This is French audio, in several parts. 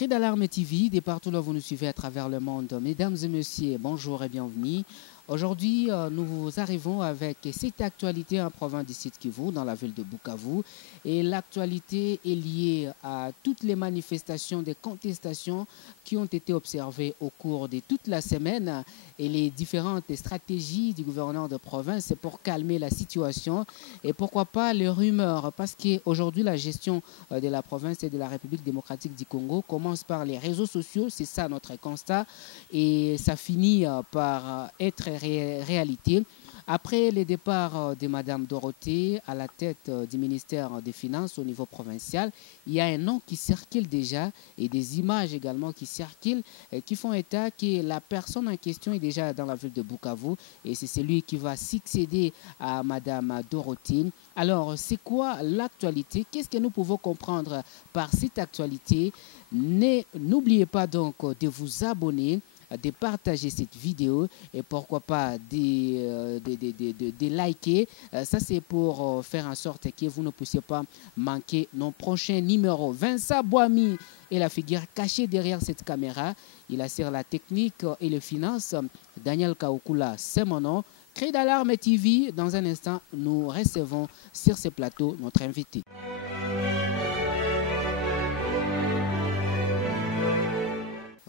Cri d'alarme TV, de partout là vous nous suivez à travers le monde. Mesdames et messieurs, bonjour et bienvenue. Aujourd'hui, nous arrivons avec cette actualité en province du Sud Kivu, dans la ville de Bukavu. Et l'actualité est liée à toutes les manifestations, des contestations qui ont été observées au cours de toute la semaine et les différentes stratégies du gouverneur de province pour calmer la situation et pourquoi pas les rumeurs. Parce qu'aujourd'hui, la gestion de la province et de la République démocratique du Congo commence par les réseaux sociaux, c'est ça notre constat, et ça finit par être réalité. Après le départ de Mme Dorothée à la tête du ministère des Finances au niveau provincial, il y a un nom qui circule déjà et des images également qui circulent qui font état que la personne en question est déjà dans la ville de Bukavu et c'est celui qui va succéder à Mme Dorothée. Alors, c'est quoi l'actualité? Qu'est-ce que nous pouvons comprendre par cette actualité? N'oubliez pas donc de vous abonner, de partager cette vidéo et pourquoi pas de liker. Ça, c'est pour faire en sorte que vous ne puissiez pas manquer nos prochains numéros. Vincent Boami est la figure cachée derrière cette caméra. Il assure la technique et les finances. Daniel Kaokula, c'est mon nom. Cri d'alarme TV. Dans un instant, nous recevons sur ce plateau notre invité.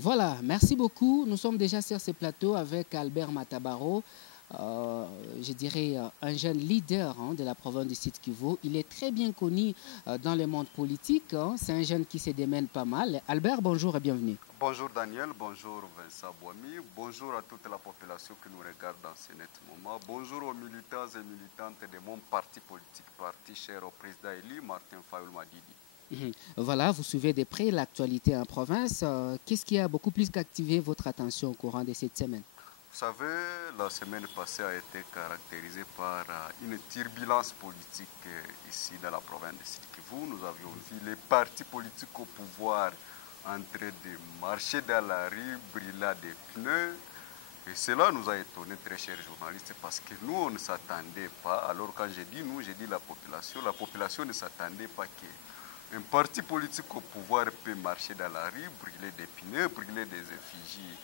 Voilà, merci beaucoup. Nous sommes déjà sur ce plateau avec Albert Matabaro, je dirais un jeune leader de la province du Sud Kivu. Il est très bien connu dans le monde politique. C'est un jeune qui se démène pas mal. Albert, bonjour et bienvenue. Bonjour Daniel, bonjour Vincent Boami, bonjour à toute la population qui nous regarde dans ce net moment. Bonjour aux militants et militantes de mon parti politique, parti cher au président élu, Martin Fayoul Madidi. Voilà, vous suivez de près l'actualité en province. Qu'est-ce qui a beaucoup plus captivé votre attention au courant de cette semaine? Vous savez, la semaine passée a été caractérisée par une turbulence politique ici dans la province de Sud Kivu. Nous avions vu les partis politiques au pouvoir en train de marcher dans la rue, brûlant des pneus. Et cela nous a étonnés, très chers journalistes, parce que nous, on ne s'attendait pas. Alors quand je dis nous, je dis la population ne s'attendait pas qu'un parti politique au pouvoir peut marcher dans la rue, brûler des pneus, brûler des effigies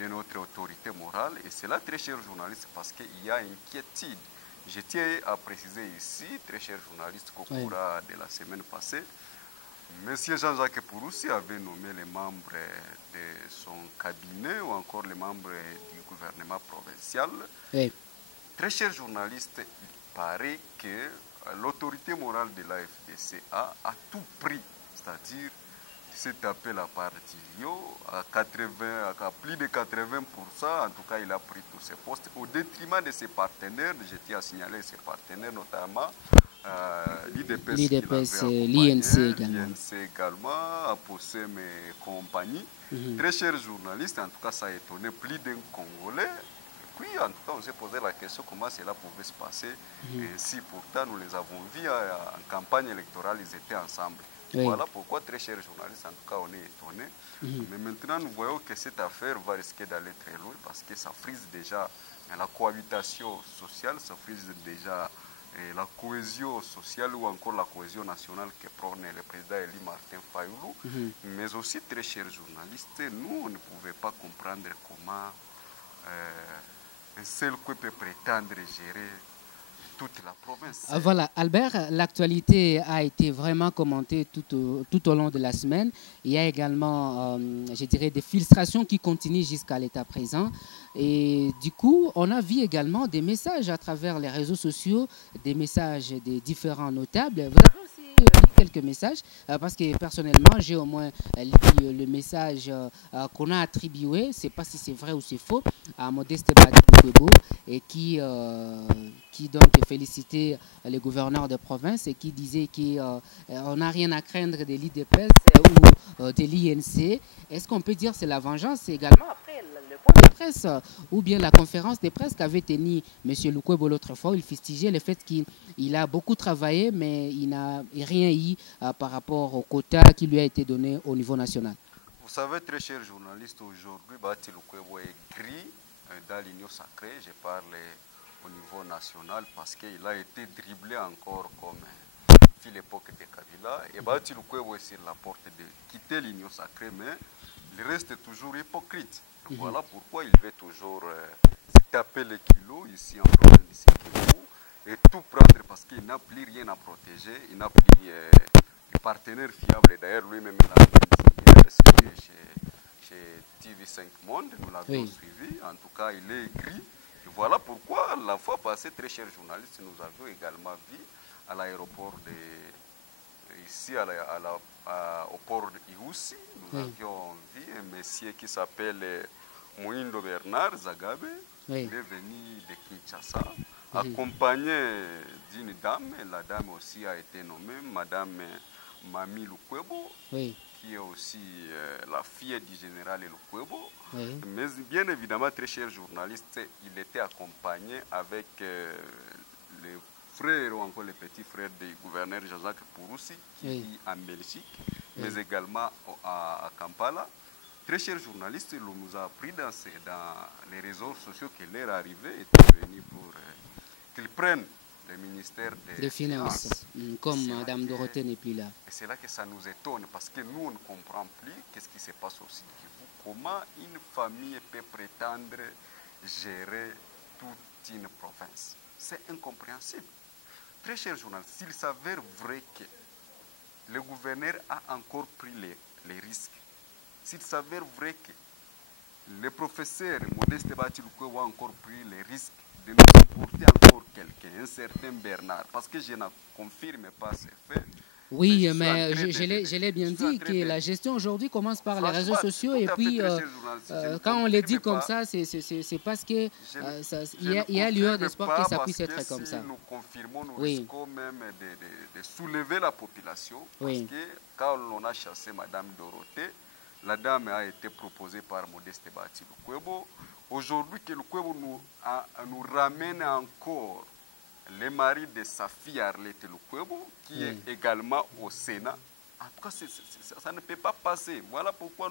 de notre autorité morale. Et c'est là, très chers journalistes, parce qu'il y a inquiétude. Je tiens à préciser ici, très chers journalistes, qu'au cours de la semaine passée, M. Jean-Jacques Pouroussi avait nommé les membres de son cabinet ou encore les membres du gouvernement provincial. Très chers journalistes, il paraît que l'autorité morale de l'AFDC a tout pris, c'est-à-dire s'est tapé la part Tilio à plus de 80%, en tout cas il a pris tous ses postes au détriment de ses partenaires. Je tiens à signaler ses partenaires, notamment l'IDPS, l'INC également, Aposem et compagnie. Très chers journalistes, en tout cas ça a étonné plus d'un Congolais. Puis en tout cas on s'est posé la question comment cela pouvait se passer. Et si pourtant nous les avons vus en campagne électorale, ils étaient ensemble. Voilà pourquoi, très chers journalistes, en tout cas, on est étonnés. Mais maintenant, nous voyons que cette affaire va risquer d'aller très loin parce que ça frise déjà la cohabitation sociale, ça frise déjà la cohésion sociale ou encore la cohésion nationale que prône le président élu Martin Fayoulou. Mais aussi, très chers journalistes, nous, on ne pouvait pas comprendre comment un seul coup peut prétendre gérer toute la province. Voilà, Albert, l'actualité a été vraiment commentée tout au long de la semaine. Il y a également, je dirais, des filtrations qui continuent jusqu'à l'état présent. Et du coup, on a vu également des messages à travers les réseaux sociaux, des messages des différents notables. Vous avez aussi lu quelques messages, parce que personnellement, j'ai au moins lu le message qu'on a attribué, je ne sais pas si c'est vrai ou c'est faux, à Modeste Badiboukwebo, et qui donc félicitait le gouverneur de province et qui disait qu'on n'a rien à craindre de l'IDPS ou de l'INC. Est-ce qu'on peut dire que c'est la vengeance également après le point de presse ou bien la conférence de presse qu'avait tenue M. Lukwebo l'autre fois? Il fustigeait le fait qu'il a beaucoup travaillé mais il n'a rien eu par rapport au quota qui lui a été donné au niveau national. Vous savez, très chers journalistes, aujourd'hui, Bati Lukwebo est gris dans l'Union sacrée. Je parle au niveau national parce qu'il a été dribblé encore comme depuis l'époque de Kabila. Et Bati Lukwebo est sur la porte de quitter l'Union sacrée, mais il reste toujours hypocrite. Voilà pourquoi il veut toujours se taper les kilos ici en province de Sud-Kivu et tout prendre parce qu'il n'a plus rien à protéger, il n'a plus de partenaire fiable. D'ailleurs, lui-même, il a signé chez TV5 Monde, nous l'avons suivi. En tout cas, il est écrit. Et voilà pourquoi, la fois passée, très chers journalistes, nous avions également vu à l'aéroport ici au port de Ihoussi, nous avions vu un monsieur qui s'appelle Moindo Bernard Zagabe. Il est venu de Kinshasa, accompagné d'une dame. La dame aussi a été nommée Madame Mami Lukwebo, qui est aussi la fille du général Lukwebo. Mais bien évidemment, très chers journalistes, il était accompagné avec les frères ou encore les petits frères du gouverneur Jean-Jacques Pouroussi, qui vit en Belgique, mais également à Kampala. Très chers journalistes, l'on nous a appris dans les réseaux sociaux que leur arrivée était venue pour qu'ils prennent le ministère des Finances. Comme Mme Dorothée n'est plus là. Et c'est là que ça nous étonne, parce que nous, on ne comprend plus qu'est-ce qui se passe au Sud Kivu. Comment une famille peut prétendre gérer toute une province? C'est incompréhensible. Très chers journalistes, s'il s'avère vrai que le gouverneur a encore pris les risques, s'il s'avère vrai que le professeur Modeste Batiloukou a encore pris les risques de nous importer encore quelqu'un, un certain Bernard, parce que je ne confirme pas ces faits. Oui, mais je l'ai bien dit que la gestion aujourd'hui commence par les réseaux sociaux et puis quand on les dit comme ça, c'est parce qu'il y a lieu d'espoir que ça puisse être comme ça. Si nous confirmons, nous risquons même de soulever la population parce que quand on a chassé Mme Dorothée, la dame a été proposée par Modeste Bati Lukwebo. Aujourd'hui, que Lukwebo nous ramène encore le mari de sa fille Arlette Lukwebo, qui est également au Sénat. En tout cas, ça ne peut pas passer. Voilà pourquoi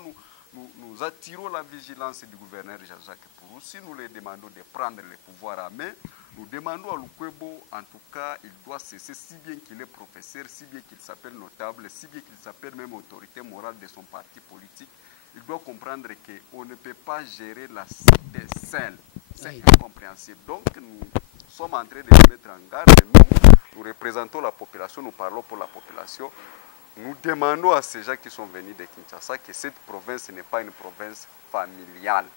nous attirons la vigilance du gouverneur Jean-Jacques Pouroussi. Nous lui demandons de prendre le pouvoir à main. Nous demandons à Lukwebo, en tout cas, il doit cesser, si bien qu'il est professeur, si bien qu'il s'appelle notable, si bien qu'il s'appelle même autorité morale de son parti politique. Il doit comprendre qu'on ne peut pas gérer la cité seule. C'est incompréhensible. Donc, nous sommes en train de nous mettre en garde. Nous représentons la population, nous parlons pour la population. Nous demandons à ces gens qui sont venus de Kinshasa que cette province n'est pas une province familiale.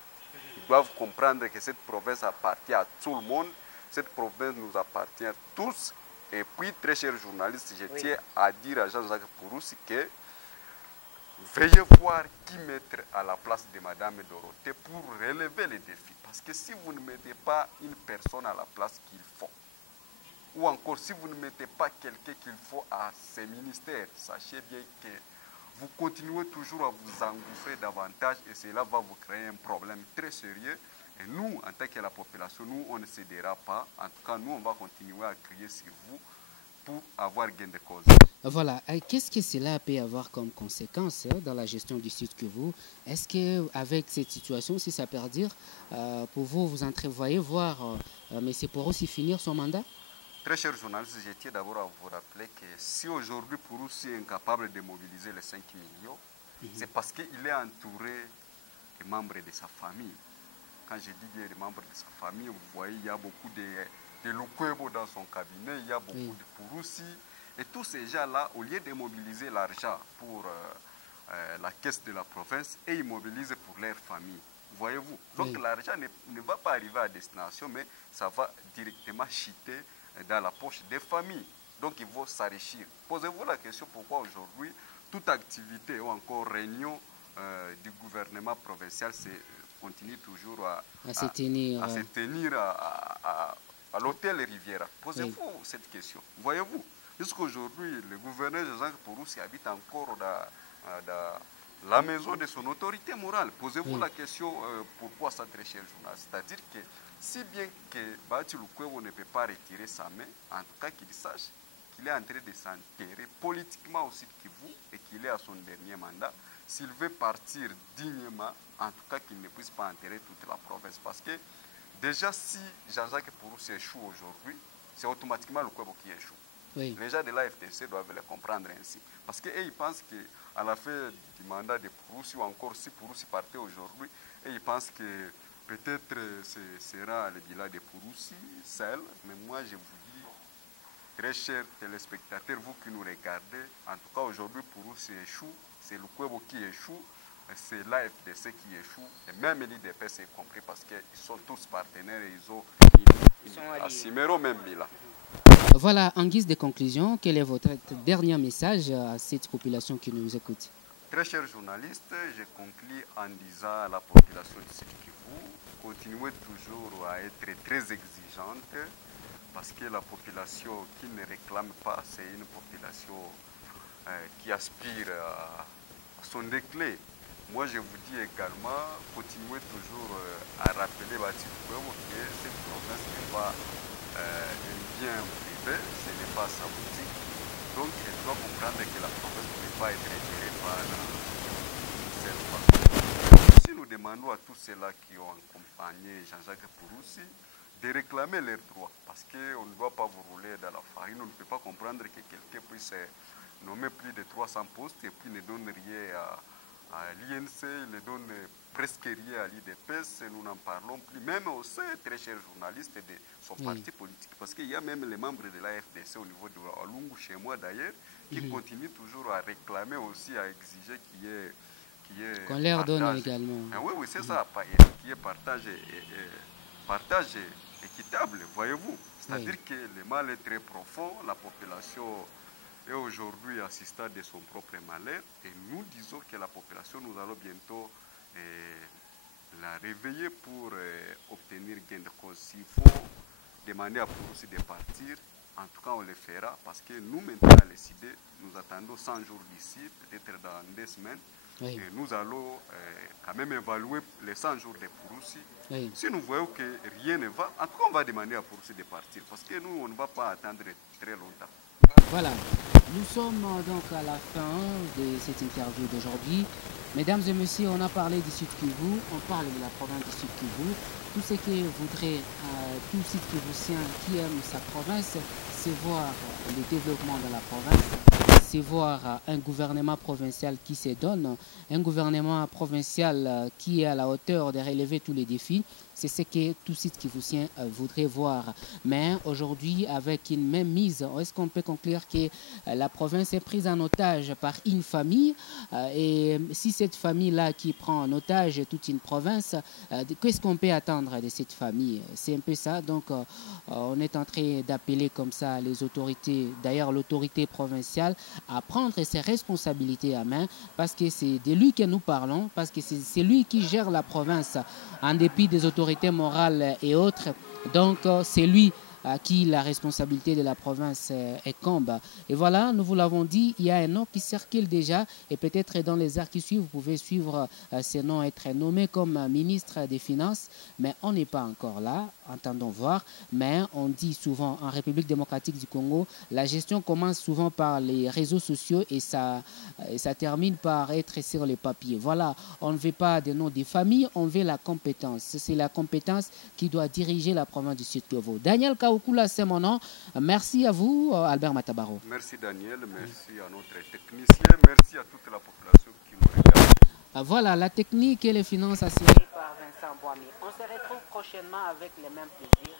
Ils doivent comprendre que cette province appartient à tout le monde. Cette province nous appartient à tous. Et puis, très chers journalistes, je tiens à dire à Jean-Jacques Pouroussi que veuillez voir qui mettre à la place de Mme Dorothée pour relever les défis. Parce que si vous ne mettez pas une personne à la place qu'il faut, ou encore si vous ne mettez pas quelqu'un qu'il faut à ces ministères, sachez bien que vous continuez toujours à vous engouffrer davantage et cela va vous créer un problème très sérieux. Et nous, en tant que la population, nous, on ne cédera pas. En tout cas, nous, on va continuer à crier sur vous pour avoir gain de cause. Voilà. Qu'est-ce que cela peut avoir comme conséquence dans la gestion du Sud Kivu? Est-ce qu'avec cette situation, si ça peut dire, pour vous, vous entrevoyez voir M. Pouroussi finir son mandat? Très chers journalistes, je tiens d'abord à vous rappeler que si aujourd'hui Pouroussi est incapable de mobiliser les 5 millions, c'est parce qu'il est entouré de membres de sa famille. Quand je dis bien des membres de sa famille, vous voyez, il y a beaucoup de Lukwebo dans son cabinet, il y a beaucoup de Pouroussi. Et tous ces gens-là, au lieu de mobiliser l'argent pour la caisse de la province, et ils mobilisent pour leur famille. Voyez-vous? Donc l'argent ne va pas arriver à destination, mais ça va directement chuter dans la poche des familles. Donc il faut s'enrichir. Posez-vous la question pourquoi aujourd'hui, toute activité ou encore réunion du gouvernement provincial continue toujours à se tenir à l'hôtel Riviera. Posez-vous cette question. Voyez-vous, jusqu'aujourd'hui, le gouverneur Jean-Jacques Pouroussi habite encore dans la maison de son autorité morale. Posez-vous la question pourquoi ça, très cher journaliste. C'est-à-dire que si bien que Bati Lukwebo ne peut pas retirer sa main, en tout cas qu'il sache qu'il est en train de s'enterrer politiquement au Sud Kivu et qu'il est à son dernier mandat. S'il veut partir dignement, en tout cas qu'il ne puisse pas enterrer toute la province. Parce que déjà si Jean-Jacques Pouroussi échoue aujourd'hui, c'est automatiquement Lukwebo qui échoue. Oui. Les gens de la FDC doivent le comprendre ainsi. Parce qu'ils pensent qu'à la fin du mandat de Pouroussi, ou encore si Pouroussi partait aujourd'hui, et ils pensent que peut-être ce sera le bilan de Pouroussi seul. Mais moi, je vous dis, très chers téléspectateurs, vous qui nous regardez, en tout cas aujourd'hui, Pouroussi échoue, c'est le Kwebo qui échoue, c'est l'AFDC qui échoue, et même l'IDP c'est compris parce qu'ils sont tous partenaires et ils sont assumé au même bilan. Voilà, en guise de conclusion, quel est votre dernier message à cette population qui nous écoute? Très chers journalistes, je conclue en disant à la population du Sud Kivu, continuez toujours à être très exigeante parce que la population qui ne réclame pas, c'est une population qui aspire à son déclin. Moi, je vous dis également, continuez toujours à rappeler Bati Kwebo que cette province n'est pas un bien privé, ce n'est pas sa boutique. Donc, elle doit comprendre que la province ne peut pas être gérée par une seule personne. Si nous demandons à tous ceux-là qui ont accompagné Jean-Jacques Pouroussi de réclamer leurs droits, parce qu'on ne doit pas vous rouler dans la farine, on ne peut pas comprendre que quelqu'un puisse nommer plus de 300 postes et puis ne donne rien à l'INC, il ne donne presque rien à l'IDPS, nous n'en parlons plus, même au sein, très chers journalistes, de son parti politique, parce qu'il y a même les membres de la FDC au niveau de Walungu, chez moi d'ailleurs, qui continuent toujours à réclamer aussi, à exiger qu'il y ait qu'on leur donne également. Ah oui, c'est ça, qu'il y ait partage équitable, voyez-vous. C'est-à-dire que le mal est très profond, la population est aujourd'hui assistante de son propre malheur et nous disons que la population, nous allons bientôt la réveiller pour obtenir gain de cause. S'il faut demander à Pouroussi de partir, en tout cas on le fera parce que nous maintenant à décider, nous attendons 100 jours d'ici, peut-être dans 2 semaines. Et nous allons quand même évaluer les 100 jours de Pouroussi. Si nous voyons que rien ne va, en tout cas on va demander à Pouroussi de partir parce que nous on ne va pas attendre très longtemps. Voilà, nous sommes donc à la fin de cette interview d'aujourd'hui. Mesdames et messieurs, on a parlé du Sud Kivu, on parle de la province du Sud Kivu. Tout ce que voudrait tout Sud Kivusien qui aime sa province, c'est voir le développement de la province, c'est voir un gouvernement provincial qui se donne, un gouvernement provincial qui est à la hauteur de relever tous les défis. C'est ce que tout Sud Kivusien voudrait voir. Mais aujourd'hui, avec une même mise, est-ce qu'on peut conclure que la province est prise en otage par une famille et si cette famille-là qui prend en otage toute une province, qu'est-ce qu'on peut attendre de cette famille? C'est un peu ça. Donc, on est en train d'appeler comme ça les autorités, d'ailleurs l'autorité provinciale, à prendre ses responsabilités à main parce que c'est de lui que nous parlons, parce que c'est lui qui gère la province en dépit des autorités morales et autres. Donc, c'est lui à qui la responsabilité de la province incombe. Et voilà, nous vous l'avons dit, il y a un nom qui circule déjà et peut-être dans les heures qui suivent, vous pouvez suivre ces noms être nommés comme ministre des Finances, mais on n'est pas encore là, entendons voir, mais on dit souvent en République démocratique du Congo, la gestion commence souvent par les réseaux sociaux et ça termine par être sur les papiers. Voilà, on ne veut pas des noms des familles, on veut la compétence. C'est la compétence qui doit diriger la province du Sud-Kivu. Daniel Kaoukula, c'est mon nom. Merci à vous, Albert Matabaro. Merci Daniel, merci à notre technicien, merci à toute la population qui nous regarde. Voilà, la technique et les finances assurées par Vincent Boami. On se retrouve prochainement avec les mêmes plaisirs.